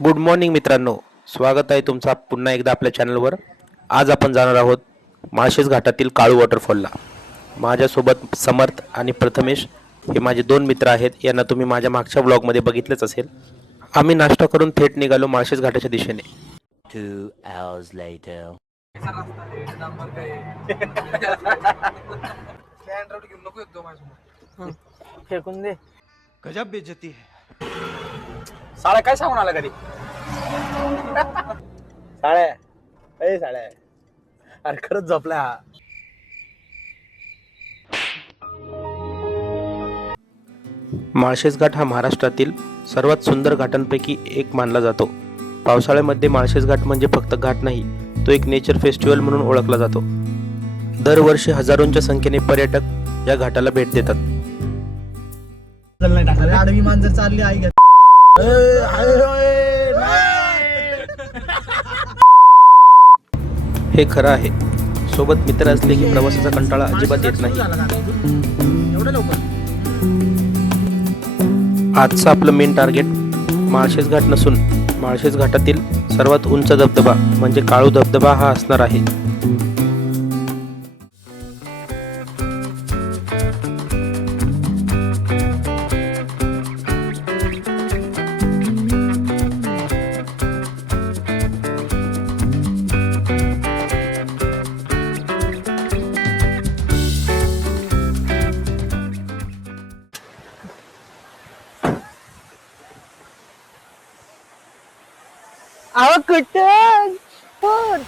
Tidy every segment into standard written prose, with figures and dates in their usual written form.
Good morning मित्रांनो, स्वागत आहे तुमचा पुन्हा एकदा आपल्या चॅनलवर. आज आपण जाणार आहोत माळशेज घाटातील काळू वॉटरफॉलला. माझ्यासोबत समर्थ आणि प्रथमेश हे माझे दोन मित्र आहेत. यांना तुम्ही माझ्या मागच्या ब्लॉगमध्ये बघितलंच असेल. आम्ही नाश्ता करून थेट निघालो माळशेज घाटाच्या दिशेने. 2 hours later. फेकून दे. गजब बेइज्जती है. साळ्या काय सांगून आला कधी? साळ्या अरे खरंच झोपला हा. माळशेज घाट हा महाराष्ट्रातील सर्वात सुंदर घाटांपैकी एक मानला जातो. पावसाळ्यामध्ये माळशेज घाट म्हणजे फक्त घाट नाही, तो एक नेचर फेस्टिवल म्हणून ओळखला जातो. दरवर्षी हजारोंच्या संख्येने पर्यटक या घाटाला भेट देतात. आडवी मांजर चालली आई. हे खरं आहे, सोबत मित्र असले की प्रवासाचा कंटाळा अजिबात येत नाही. आजचं आपलं मेन टार्गेट माळशेज घाट नसून माळशेज घाटातील सर्वात उंच धबधबा म्हणजे काळू धबधबा हा असणार आहे. अहो कुठं खोट बोल.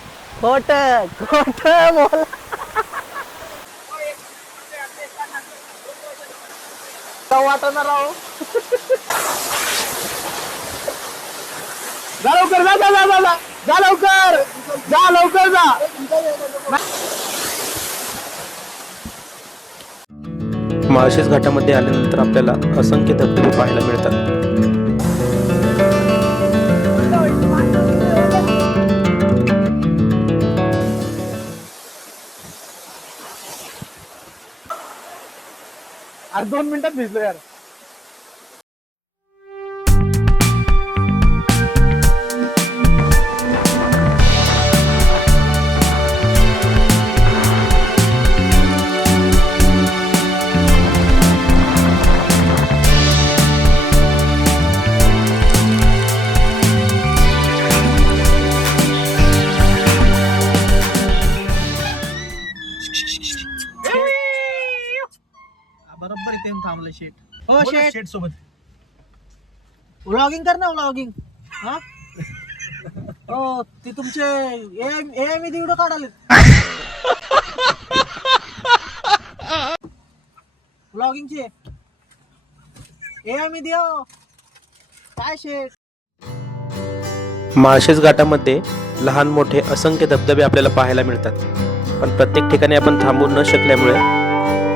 वाटणार राहो. जा लवकर जा लवकर जा. माळशेज घाटामध्ये आल्यानंतर आपल्याला असंख्य धबधबे पाहायला मिळतात. अरे 2 मिनिटात भिजलो यार. बरोबर इथे थांबलं शेट. हो शेट सोबत व्लॉगिंग कर ना. व्लॉगिंग हा. हो ते तुमचे एएमई व्हिडिओ काढाले. व्लॉगिंगचे एएमई देव काय शेट. माळशेज घाटामध्ये लहान मोठे असंख्य धबधबे आपल्याला पाहायला मिळतात, पण प्रत्येक ठिकाणी आपण थांबू न शकल्यामुळे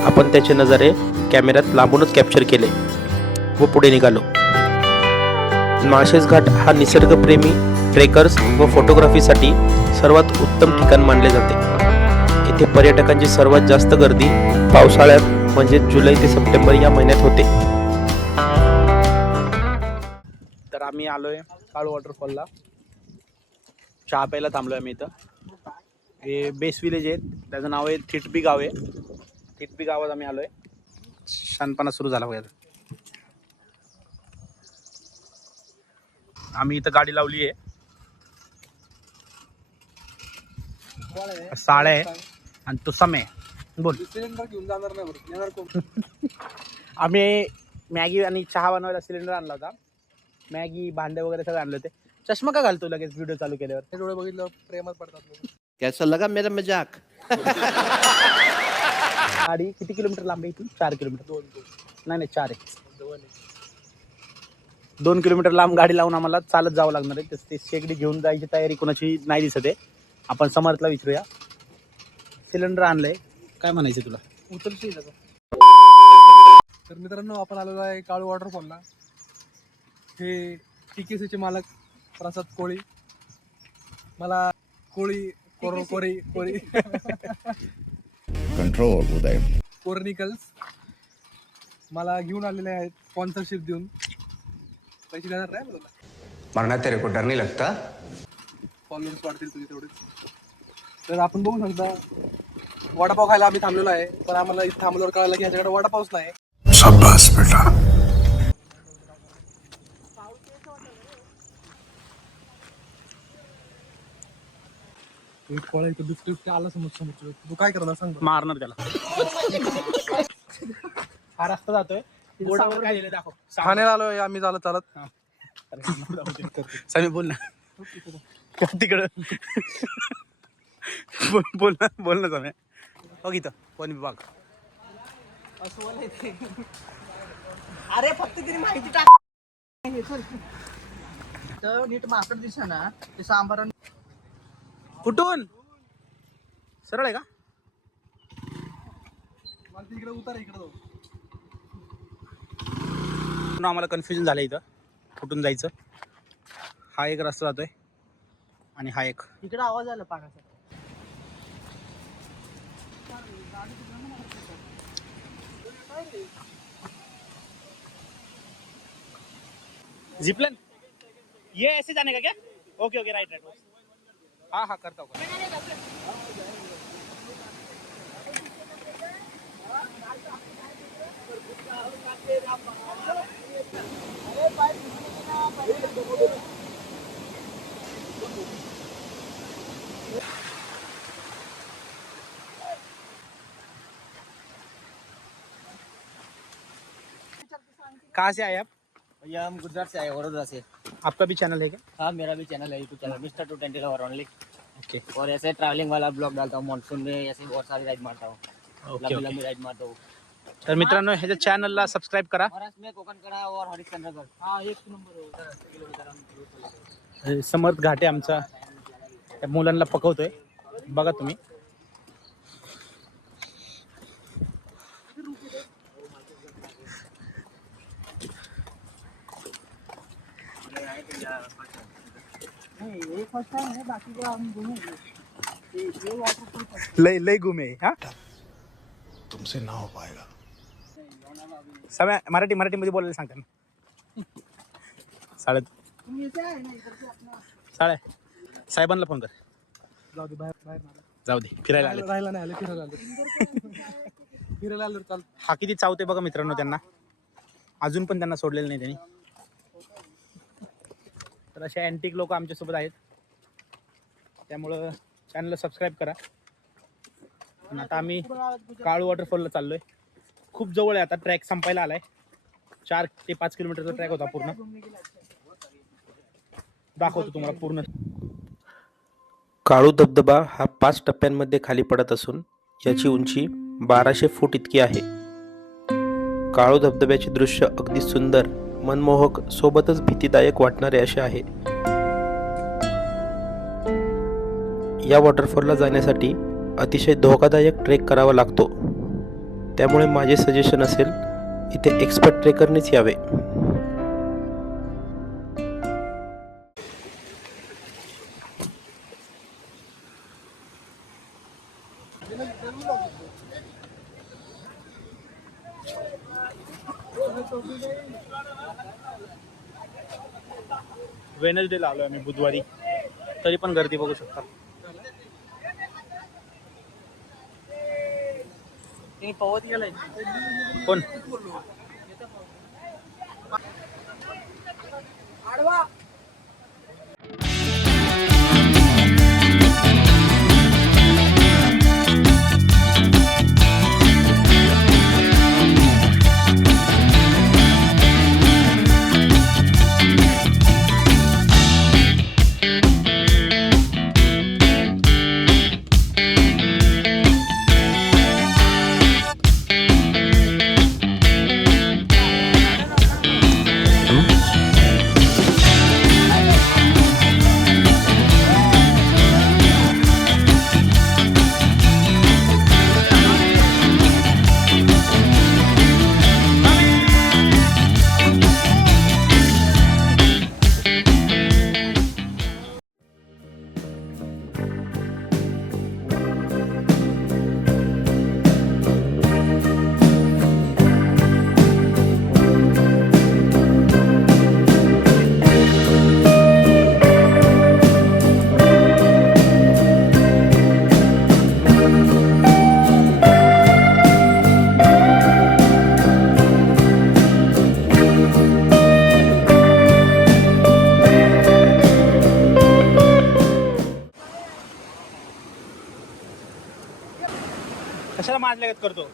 आपण त्याचे नजारे कॅमेऱ्यात लांबूनच कॅप्चर केले व पुढे निघालो. माळशेज घाट हा निसर्गप्रेमी ट्रेकर्स व फोटोग्राफीसाठी सर्वात उत्तम ठिकाण मानले जाते. येथे पर्यटकांची सर्वात जास्त गर्दी पावसाळ्यात म्हणजे जुलै ते सप्टेंबर या महिन्यात होते. तर आम्ही आलोय काळू वॉटरफॉलला. चहा प्यायला थांबलोय आम्ही इथं. हे बेस विलेज आहे, त्याचं नाव आहे थिटबी गाव आहे. थिटबी गावात आम्ही आलोय. शानपणा सुरू झाला बघा. आम्ही इथं गाडी लावली आहे. साड्या आहे आणि तो समय बोल. सिलेंडर घेऊन जाणार नाही. आम्ही मॅगी आणि चहा बनवायला सिलेंडर आणला होता. मॅगी भांडे वगैरे सगळं आणलं होते. चष्मा का घालतो लगेच व्हिडिओ चालू केल्यावर? हे डोळे बघितलं प्रेमात पडतात. कैसा लगा मेरा मजाक? गाडी किती किलोमीटर लांब आहे इथून? 4 किलोमीटर. 2 नाही 4 आहे. 2 किलोमीटर लांब गाडी लावून आम्हाला चालत जावं लागणार आहे. ते शेगडी घेऊन जायची तयारी कोणाची नाही दिसत आहे. आपण समर्थला विचारूया. सिलेंडर आणलंय, काय म्हणायचं तुला? उतरशील आता. तर मित्रांनो, आपण आलेलो आहे काळू वॉटरफॉलला. हे TKCचे मालक प्रसाद कोळी, मला कोळी कोरी कंट्रोल उदय कोरनिकल्स मला घेऊन आलेले आहेत स्पॉन्सरशिप देऊन. पैसे देणार नाही मला. मरना तेरे को डर नहीं लगता? फॉलोअर्स वाढतील तुझे तेवढे. तर आपण बघू शकता वडापाव खायला आम्ही थांबलेलो आहे. पण आम्हाला इथे थांबल्यावर कळालं की ह्याच्याकडे वडापावच नाही. शाबाश बेटा. एक कोळा इथं दुसरी आला समोर. तू काय करणार सांग बरं. मारणार त्याला. हा रस्ता जातोय, बोर्डावर काय लिहिलंय दाखव. ठाण्याला आलोय आम्ही चालत. समी बोल ना तिकडं. बोल ना समी. बघ इथं वन विभाग. अरे फक्त तरी माहिती टाक. तर नीट माकड दिसा ना ते सांबार. कुठून सरळ आहे का? मला तिकडे उतार, इकडे जाऊ. आम्हाला कन्फ्युजन झालं इथं कुठून जायचं. हा एक रस्ता जातोय आणि हा एक. इकडे आवाज आला पाण्याचा. जिपलन ये ऐसे जाने का क्या? Okay okay right. हाँ करता हूँ. कहाँ से आए आप? भैया हम गुजरात से आए, वडोदरा से। आपका भी चैनल है क्या? हाँ, मेरा भी चैनल है, YouTube channel mister 220 lover only. Okay और ऐसे ट्रैवलिंग वाला ब्लॉग डालता हूँ, मानसून में ऐसे बहुत सारी राइड मारता हूँ, ओके लंबी लंबी राइड मारता हूँ। तर मित्रांनो ह्याच्या चॅनलला सबस्क्राईब करा. महाराष्ट्र में कोकण कडा और हरिश्चंद्रगढ़। हाँ, 1 नंबर होता है किलोमीटर हम। समर्थ घाटे आमचा त्या मुलांना पकवतोय, बघा तुम्ही. ये फर्स्ट टाइम है, बाकी को हम घूमेंगे. ये वाटरफॉल लय लय गुमे. हा तुमसे ना हो पाएगा. सगळ्या मराठीमध्ये बोलायला सांगता ना. साडे तुम्ही येते आहे ना इकडचे आपला. साडे साहेबांना फोन कर. जाऊ दे बाहेर बाहेर मारा. जाऊ दे फिरायला आले. राहिला नाही आले, फिरायला आले. फिरायला आलो चाल. हा किती चावते बघा मित्रांनो त्यांना. अजून पण त्यांना सोडलेलं नाही त्यांनी. तर असे अँटिक लोक आमच्यासोबत आहेत, त्यामुळं चॅनलला सबस्क्राईब करा. आणि आता आम्ही काळू वॉटरफॉलला चाललोय. खूप जवळ आहे, आता ट्रॅक संपायला आलाय. 4 ते 5 किलोमीटरचा ट्रॅक होता पूर्ण. दाखवतो तुम्हाला पूर्ण. काळू धबधबा हा 5 टप्प्यांमध्ये खाली पडत असून याची उंची 1200 फूट इतकी आहे. काळू धबधब्याचे दृश्य अगदी सुंदर, मनमोहक सोबतच भीतीदायक वाटणारे असे आहे. या वॉटरफॉलला जाण्यासाठी अतिशय धोकादायक ट्रेक करावा लागतो, त्यामुळे माझे सजेशन असेल इथे एक्सपर्ट ट्रेकरनेच यावे. वेनसडेला आलोय आम्ही बुधवारी, तरी पण गर्दी बघू शकता. पवत गेलाय कोण? आडवा. कशाला माजल्यागत करतो.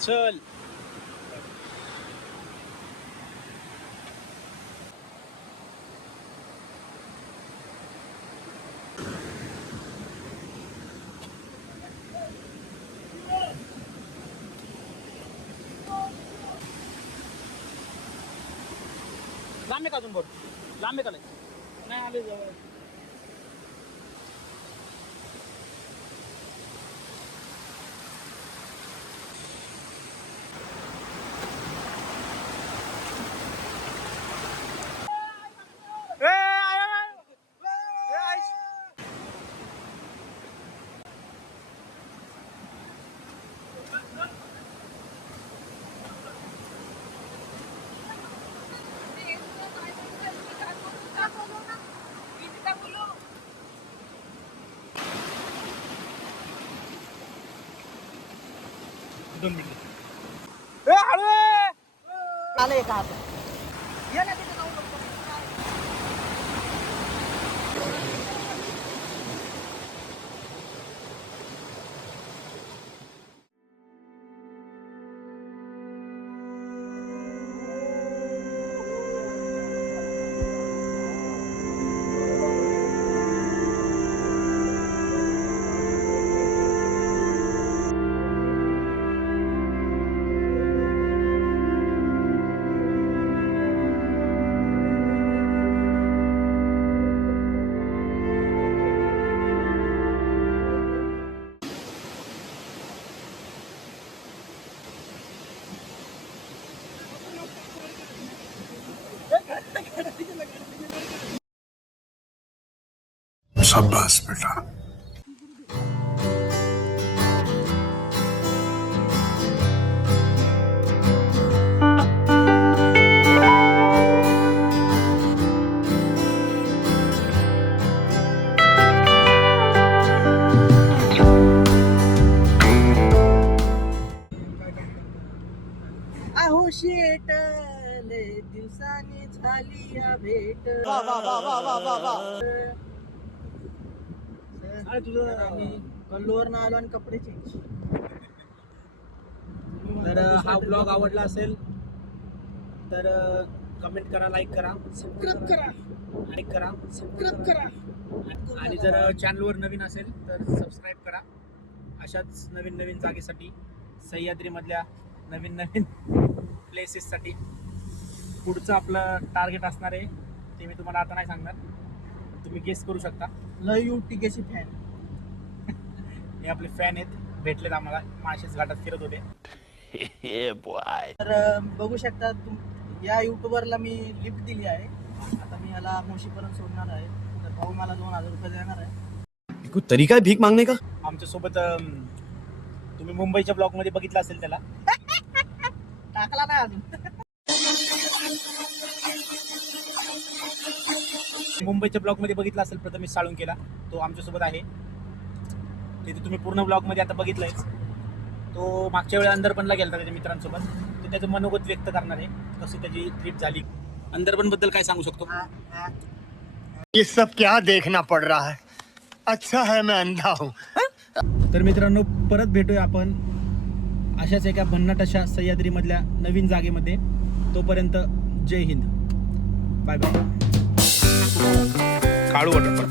चल लांब का अजून बोल लांब का नाही आले जवळ दोन मिनिट आलंय का आता ये ना तिथे जाऊ नको. शाबाश बेटा. आहो शेट लय दिवसांनी झाली या भेट. तुझं आम्ही कल्लोवर आलो आणि कपडे चेंज. तर हा ब्लॉग आवडला असेल तर कमेंट करा, लाईक करा, सबस्क्राईब करा, लाईक करा, सबस्क्राईब करा. आणि जर चॅनलवर नवीन असेल तर सबस्क्राईब करा. अशाच नवीन नवीन जागेसाठी, सह्याद्रीमधल्या नवीन नवीन प्लेसेससाठी पुढचं आपलं टार्गेट असणार आहे ते मी तुम्हाला आता नाही सांगणार, तुम्ही गेस करू शकता. लय युटिकेची फॅन. हे आपले फॅन आहेत, भेटलेत आम्हाला माळशेज घाटात फिरत होते. तर बघू शकता या युट्यूबरला मी लिफ्ट दिली आहे. आता मी याला मुळशीपर्यंत सोडणार आहे. तर भाऊ मला 2000 रुपये देणार आहे. कुछ तरीका है भीख मांगने का? आमच्यासोबत तुम्ही मुंबईच्या ब्लॉग मध्ये बघितलं असेल त्याला, टाकला नाही अजून. मुंबईच्या ब्लॉग मध्ये बघितलं असेल प्रथमेश साळुंकेला, तो आमच्यासोबत आहे. तिथे तुम्ही पूर्ण ब्लॉग मध्ये आता बघितलंयच. तो मागच्या वेळी अंदरपणला गेला त्याच्या मित्रांसोबत. तो त्याचं मनोगत व्यक्त करणार आहे, कशी त्याची ट्रिप झाली. अंदरपण बद्दल काय सांगू शकतो? ये सब क्या देखना पड़ रहा है. अच्छा है मैं अंधा हूँ. तर मित्रांनो, परत भेटूया आपण अशाच एका भन्नाट अशा सह्याद्रीमधल्या नवीन जागेमध्ये. तोपर्यंत जय हिंद, बाय बाय. काळू वॉटरफॉल.